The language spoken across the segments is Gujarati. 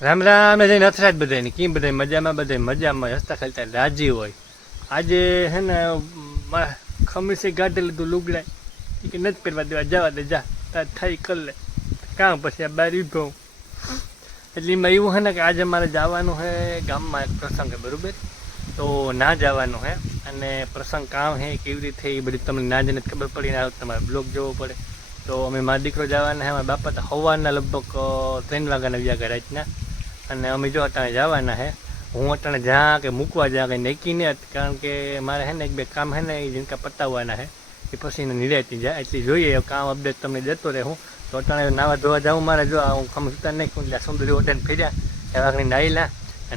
રામ રામ જઈને અથડાટ બધાને કેમ બધા મજામાં, બધા મજામાં હસતા ખેલતા રાજી હોય. આજે હે ને ખમીસે ગાઢે લીધું લુગડા કે નથી પહેરવા દેવા, જવા દે જા તાર થઈ કરી લે કામ. પછી આ બહાર ઉભો એટલે એમાં એવું છે ને કે આજે મારે જવાનું છે ગામમાં એક પ્રસંગ છે, બરાબર? તો ના જવાનું છે અને પ્રસંગ કામ છે કેવી રીતે એ બધી તમને ના જઈને ખબર પડી ને તમારે બ્લોગ જોવો પડે. તો અમે મારા દીકરો જવાના છે, અમારા બાપા તો સવારના લગભગ 3 વાગ્યાના વ્યાગા રાતના, અને અમે જો અટાણે જવાના છે. હું અટાણે જ્યાં કે મૂકવા જ્યાં કંઈ નક્કી નહીં, કારણ કે મારે છે ને એક બે કામ છે ને એ જીનકા પતાવવાના છે, એ પછી એને નિરાયતી જાય એટલે જોઈએ કામ અપડેટ તમને દેતો રહે. હું તો અટાણે નાવા ધોવા જાઉં મારે, જો હું ખમ સુતા નહીં એટલે સુંદરી હોટેલ ફેર્યા એવા નાહી લા,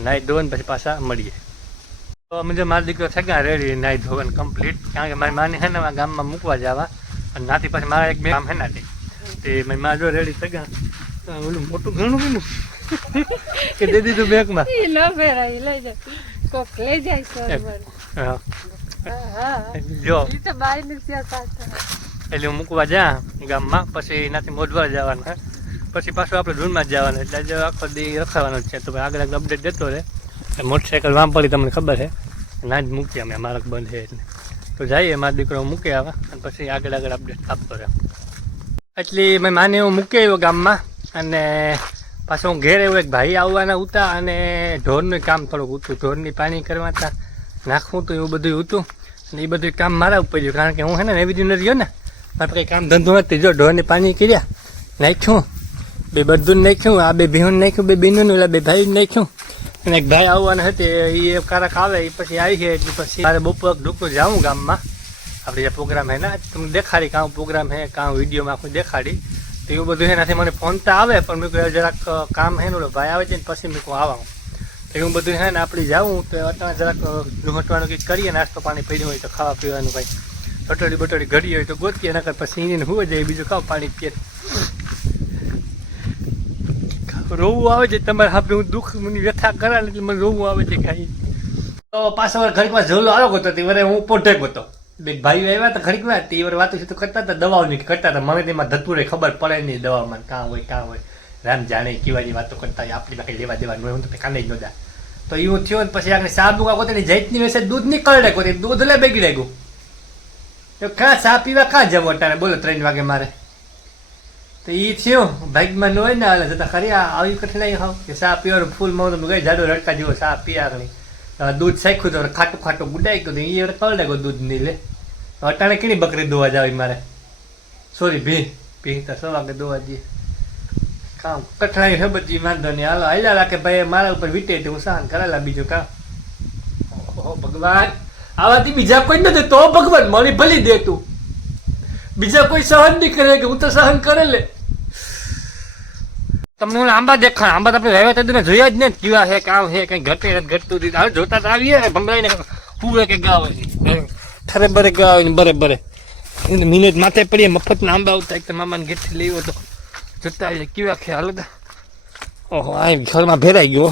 નાહી ધોઈને પછી પાછા મળીએ. તો અમે જો મારા દીકરો થયા રેડી નાહી ધોવાને કમ્પ્લીટ, કારણ કે મારી માની છે ને ગામમાં મૂકવા જવા, અને નાથી પછી મારા એક બે કામ છે નાથી તે મારી માં જો રેડી થયા. ઓલું મોટું ઘણું કીધું કે દે દીધું બેગમાં જો એટલે હું મૂકવા જા ગામમાં, પછી એનાથી મોઢવા જવાનું છે, પછી પાછું આપણે જૂનમાં જ જવાનું, એટલે આજે આખો દી રખાવાનો જ છે. તો આગળ આગળ અપડેટ દેતો રહે. મોટરસાઇકલ વામ પડી તમને ખબર છે, ના જ મૂકીએ અમે, માર્ગ બંધ છે એટલે. તો જઈએ મારા દીકરો મૂકી આવે અને પછી આગળ આગળ અપડેટ આપતો રહે. એટલે મેં માને એવું મૂકી આવ્યો ગામમાં, અને પાછું હું ઘેર એવું એક ભાઈ આવવાના હતા, અને ઢોરનું કામ થોડુંક હતું, ઢોરની પાણી કરવા હતા નાખવું હતું, એવું બધું હતું. અને એ બધું કામ મારા ઉપર ગયું, કારણ કે હું છે ને એવી રીતે રહ્યો ને, મારે કંઈ કામ ધંધો નથી. જો ઢોરની પાણી કર્યા નાખ્યું, બે બધું નાખ્યું, આ બે ભીહું નાખ્યું, બે બીનું ઓલા બે ભાઈ નાખ્યું. અને એક ભાઈ આવવાના હતી, એ કારક આવે એ પછી આવી છે, એટલે પછી મારે બપોર ઢૂકું જાઉં ગામમાં. આપણે જે પ્રોગ્રામ છે ને તમને દેખાડી, કાં પ્રોગ્રામ છે કાં વિડીયોમાં આખું દેખાડી. તો એવું બધું એનાથી મને ફોન તો આવે, પણ મેં કહ્યું જરાક કામ છે ને ભાઈ આવે છે ને પછી મેં કહું આવા. તો એવું બધું છે ને આપણે જાઉં તો અત્યારે જરાક ઢૂંઘટવાનું કંઈક કરીએ, નાસ્તો પાણી પડ્યું હોય તો ખાવા પીવાનું કંઈ બટોડી બટોડી ઘડી હોય તો ગોતીએ, નકર પછી એને હું જાય બીજું ખાવ પાણી પીએ. રોવું આવે છે તમારે આપણે, હું દુઃખ મને વ્યથા કરાવે એટલે મને રોવું આવે છે ખાઈ. તો પાછા ઘડીકમાં ઝોલો આવ્યો હતો, તે વરે હું પોઢે હતો, બે ભાઈઓ આવ્યા હતા ઘડીકમાં, તે વાર વાતો તો કરતા હતા, દવાઓની કરતા હતા. મને તેમાં ધતુરે ખબર પડે નહીં દવામાં કાં હોય રામ જાણે કેવાની વાતો કરતા હોય, આપણી કંઈ લેવા દેવાનું હોય, હું તો કાને જ નોંધા. તો એવું થયું ને પછી આગળ ચા બુકા કોતેની જૈતની વેસે દૂધ નહીં કરડે, કોઈ દૂધ લે બેગી ગયું. કાં ચા પીવા કાં જવું અટાણે બોલો 3 વાગે મારે. તો એ થયું ભાગમાં ન હોય ને હાલે જતા ખરી આવી કઠિનાઈ હાવ કે ચા પીવાનું ફૂલ માં ગઈ જાડો રડકા જેવો ચા પીયા આગળ દૂધ શાખ્યું તો ખાટું ખાટું ગુડાઈ ગયું, એ કરડે ગયો દૂધ નહીં લે. અટાણે કેની બકરી દોવા જાવી મારે, સોરી ભી તો 6 વાગે દોવા જઈએ. કામ કઠણાઈ છે બધી, વાંધો નહીં હાલો હાલ્યા રાખે ભાઈ, મારા ઉપર વીટે હું સહન કરેલા. બીજું કામ ઓહો ભગવાન, આવાથી બીજા કોઈ નથી તો ભગવાન મળી ભલી દે તું, બીજા કોઈ સહન નહીં કરે કે હું તો સહન કરે લે. તમને હું આંબા દેખાણ, આંબા તો આપણે રહેવા તો જોયા જ ને કેવા છે કામ છે, કંઈ ઘટે ઘટતું હવે જોતા તો આવીએ ભંગડાઈને હુવે કે ગાવ ઠરે બરે ગાવ બરે બરે મિનિટ માથે પડીએ મફતના આંબા આવતા, એક તો મામાને ઘેરથી લેવો તો જોતા આવીએ કેવા ખ્યાલ હતા. ઓહો આ ઘરમાં ભેરાઈ ગયો,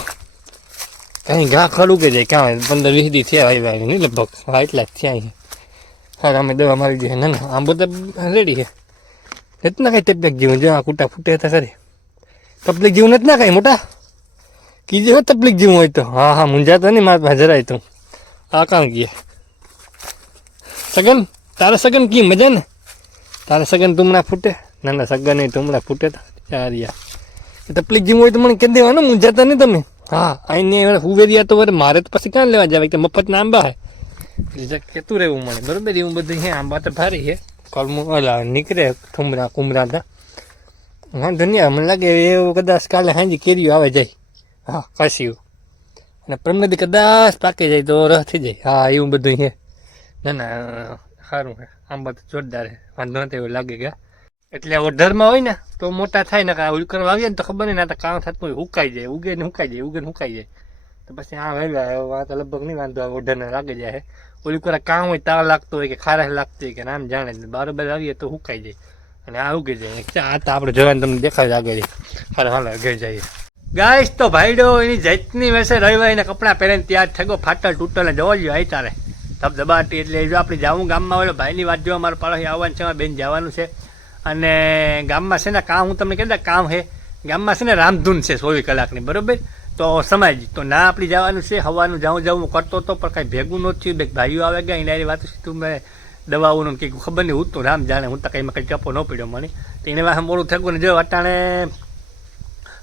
કંઈ ઘા ખડું કે જાય કાં 15-20 દી થયા આવ્યા નહીં લગભગ, હા એટલા જ થયા છે. હા અમે દવા મારી દઈએ, ના ના આંબો તો રેડી છે, નથી ના કાંઈ તબલિક જેવું, જો આ કૂટા ફૂટે હતા ખરી, તબલિક જેવું નથી ના કાંઈ મોટા કીધું હોય તબલિક જેવું હોય તો. હા હા મુંજાતો નહીં મારા જરાય તું, આ કામ કીએ સગન તારે સગન કી મજા ને, તારે સગન તુમડા ફૂટે, ના ના સગન નહીં તુમડા ફૂટે યાર યાર, તકલીફ જેવું હોય તો મને કહી દેવાનું, મુંજાતા નહીં તમે. હા અહીં હુવેરિયા તો વરે મારે તો પછી ક્યાં લેવા જાવ કે મફતના આંબા હે, એટલે કેતું રહેવું મને બરોબર. એવું બધું છે, આંબા તો ભારી છે, કલમું ઓલા નીકળે ઠુમરા કુમરા હતા. હા ધન્યવાદ, મને લાગે એવું કદાચ કાલે હાંજી કેરીઓ આવે જાય. હા કસ્યું અને પ્રમદી કદાચ પાકી જાય તો રસ થઈ જાય. હા એવું બધું છે, ના ના સારું છે, આંબા તો જોરદાર છે, વાંધો નથી એવું લાગે કે. એટલે ઓઢરમાં હોય ને તો મોટા થાય ને, કાં ઉલકરવા આવીએ ને તો ખબર નહીં ના તો કામ થતું હોય, હુકાઈ જાય, ઉગે ને હુકાઈ જાય, ઉગે ને હુકાઈ જાય. તો પછી આ વહેલા તો લગભગ નહીં વાંધો આવે, ઓઢરને લાગી જાય. ઓલું કરે કામ હોય તાવ લાગતો હોય કે ખારાશ લાગતી હોય કે નામ જાણે, બારોબાર આવીએ તો હુકાઈ જાય અને આ ઉગી જાય. આ તો આપણે જોવાનું તમને દેખાય આગળ. હાલ ઘર જઈએ ગાઈસ. તો ભાઈડો એની જાતની વેસે રવિવારે એને કપડાં પહેરીને તૈયાર થયો, ફાટલ તૂટલ ને જવા જોઈએ તારે ધબધબાટી. એટલે જો આપણે જાવું ગામમાં હોય ભાઈની વાત જોવા મારા પાડોશી આવવાનું છે, બેન જવાનું છે, અને ગામમાં છે ને કામ હું તમને કહેતા કામ છે ગામમાં છે ને રામધૂન છે 24 કલાકની, બરાબર. તો સમાજ તો ના આપણી જવાનું છે, હવાનું જાઉં કરતો હતો પણ કાંઈ ભેગું નહોતું થયું. બે ભાઈઓ આવે ગયા એના વાત સીધું મેં દવાઓનું કંઈક ખબર નહીં, હું તો રામ જાણે, હું તો કંઈમાં કંઈ ચપો ન પડ્યો મને. તો એને વાહ મોડું થયું ને જો અટાણે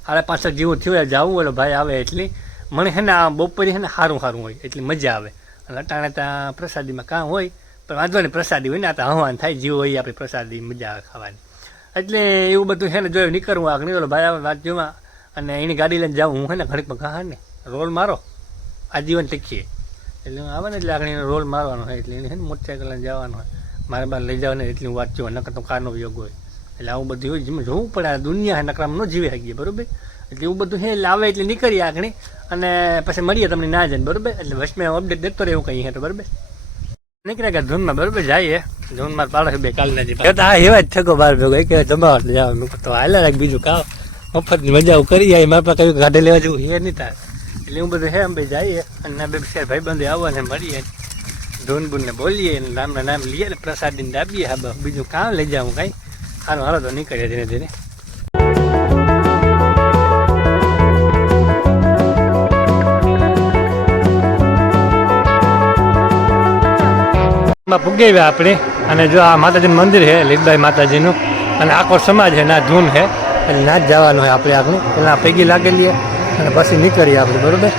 5:30 જેવું થયું જાવું, એટલે ભાઈ આવે એટલી મને છે ને આ બપોરે છે ને સારું હોય એટલી મજા આવે. અને અટાણે ત્યાં પ્રસાદીમાં કાં હોય પણ વાંધો નહીં, પ્રસાદી હોય ને આ તો હવાન થાય જીવ હોય આપણે પ્રસાદી મજા આવે ખાવાની. એટલે એવું બધું છે ને જોયું નીકળવું આ નીકળો ભાઈ આવે વાત જોવા અને એની ગાડી લઈને જાઉં. હું છે ને ઘડીકમાં કહા ને રોલ મારો આજીવન ટીકીએ એટલે હું આવે ને એટલે આગળ રોલ મારવાનો હોય એટલે એને છે ને મોટરસાઇકલ લઈને જવાનું હોય, મારે બહાર લઈ જવાનું એટલી હું વાત જોવા, નકર તો કારનો યોગ હોય. એટલે આવું બધું હોય જેમ જોવું પડે, આ દુનિયા નકરામાં ન જીવી શકીએ, બરાબર. એટલે એવું બધું છે એટલે આવે એટલે નીકળીએ આગળ અને પછી મળીએ તમને ના જાય, બરાબર. એટલે વચમાં અપડેટ દેતો રહે એવું કંઈ છે તો બરાબર. નીકળ્યા ગયા ધૂનમાં, બરાબર. જઈએ ધૂનમાં પાડો બે કાલના જે હા એવા જ થકો બાર ભેગો કે જમાવટ જવાનું તો હાલે રાખ બીજું કાવ મફત મજા કરી જાય. મારા પાસે કયું ગાડે લેવા જેવું હે નહીં થાય એટલે હું બધું હે અમે જઈએ અને બે શેર ભાઈબંધો આવવાને મળીએ, ધૂન બૂનને બોલીએ અને નામના નામ લઈએ ને પ્રસાદીને દાબીએ. હા બીજું કામ લઈ જાઉં કાંઈ સારું હાલો તો નીકળીએ ધીરે ધીરે. પૂગી ગયા આપણે અને જો આ માતાજીનું મંદિર છે લીલબાઈ માતાજીનું અને આખો સમાજ છે ના ધૂન છે એટલે ના જ જવાનું હોય આપણે આગળ. પહેલાં પૈકી લાગેલી અને પછી નીકળીએ આપણે, બરાબર.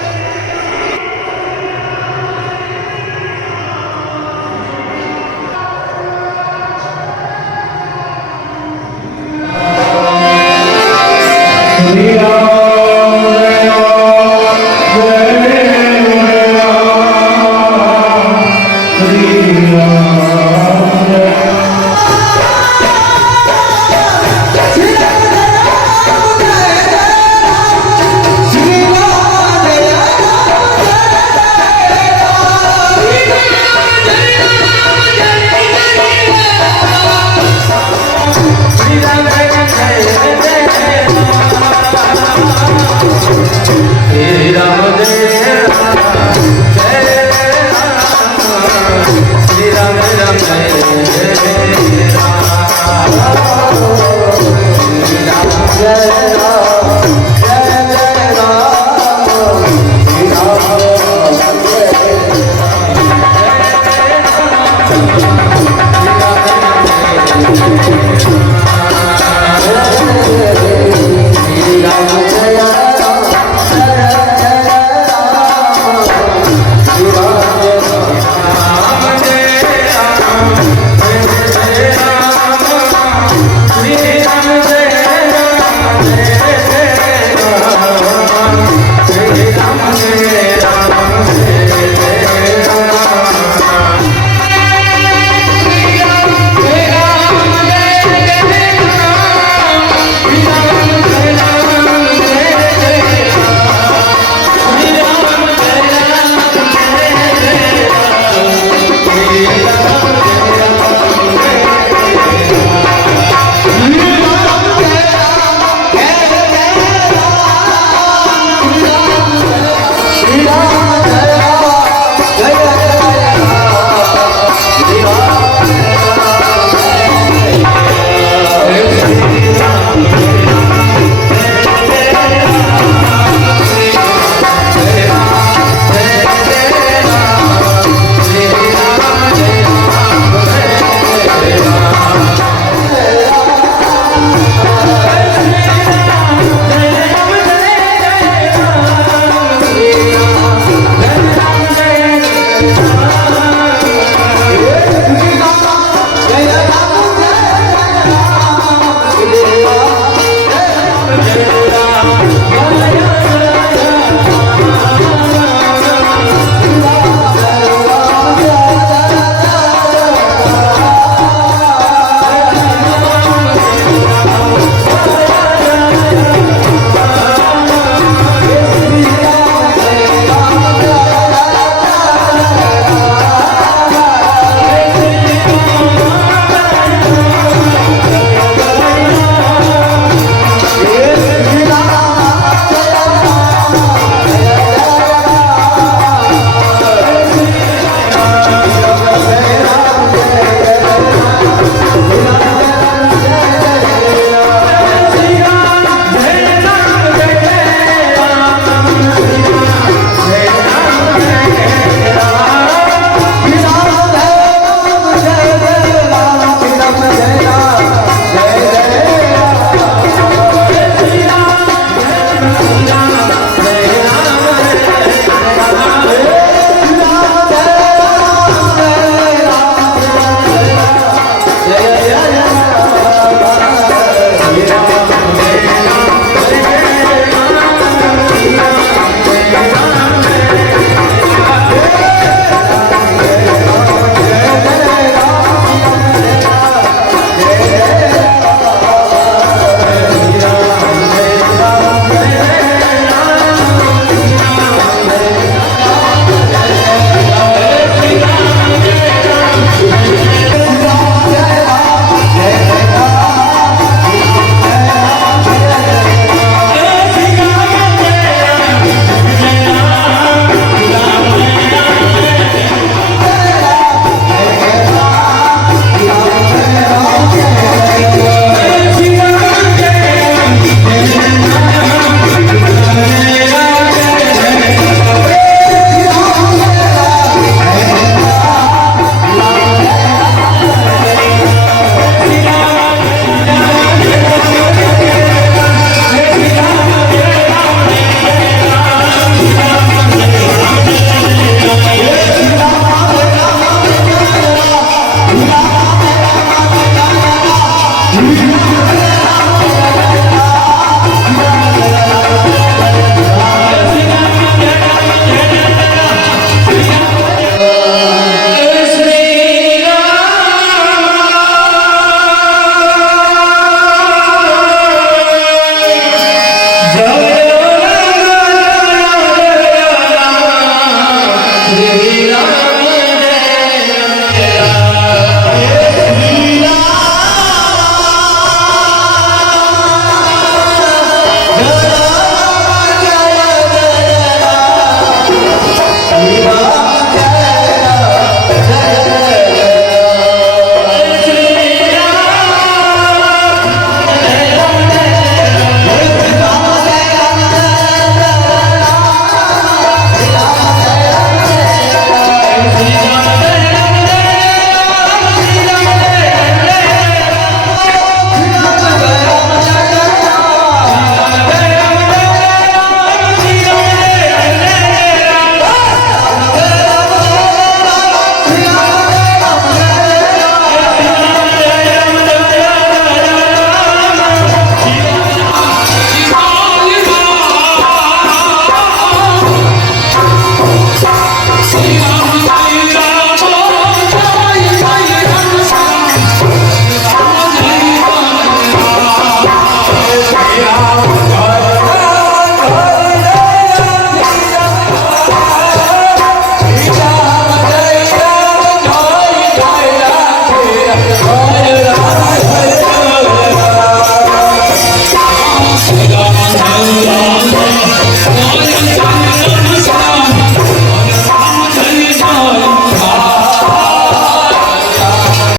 Hallelujah.